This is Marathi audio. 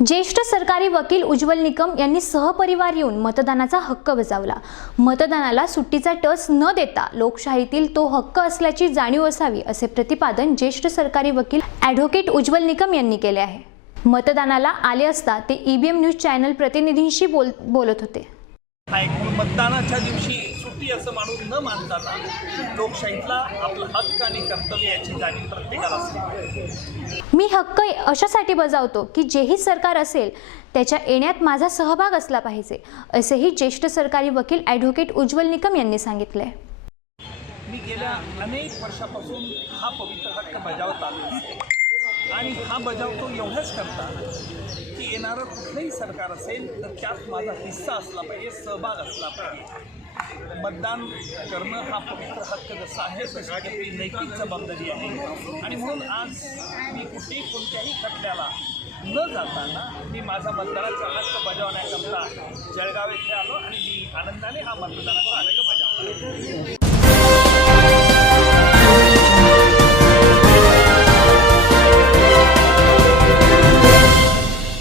ज्येष्ठ सरकारी वकील उज्ज्वल निकम यांनी सहपरिवार येऊन मतदानाचा हक्क बजावला। मतदानाला सुट्टीचा टस न देता लोकशाहीतील तो हक्क असल्याची जाणीव असावी असे प्रतिपादन ज्येष्ठ सरकारी वकील ॲडव्होकेट उज्ज्वल निकम यांनी केले आहे। मतदानाला आले असता ते ईबीएम न्यूज चॅनल प्रतिनिधींशी बोलत होते। मतदानाच्या दिवशी सुट्टी असं माणूस न मानताना लोकशाहीतला आपला हक्क आणि कर्तव्य याची जाणीव प्रत्येकाला असते। मी हक्क अशासाठी बजावतो की जेही सरकार असेल त्याच्या येण्यात माझा सहभाग असला पाहिजे, असेही ज्येष्ठ सरकारी वकील ॲडव्होकेट उज्ज्वल निकम यांनी सांगितले। मी गेल्या अनेक वर्षापासून हा पवित्र हक्क बजावत आलो आहे आणि हा बजावतो एवढंच करता की येणारं कुठलंही सरकार असेल तर त्यात माझा हिस्सा असला पाहिजे, सहभाग असला पाहिजे। मतदान करणं हा पवित्र हक्क जसा आहे तशी आपली नैतिक जबाबदारी आहे आणि म्हणून आज मी कोणत्याही खटल्याला न जाताना मी माझा मतदानाचा हक्क बजावण्याकरता जळगाव येथे आलो आणि मी आनंदाने हा मतदानाचा हक्क बजावला।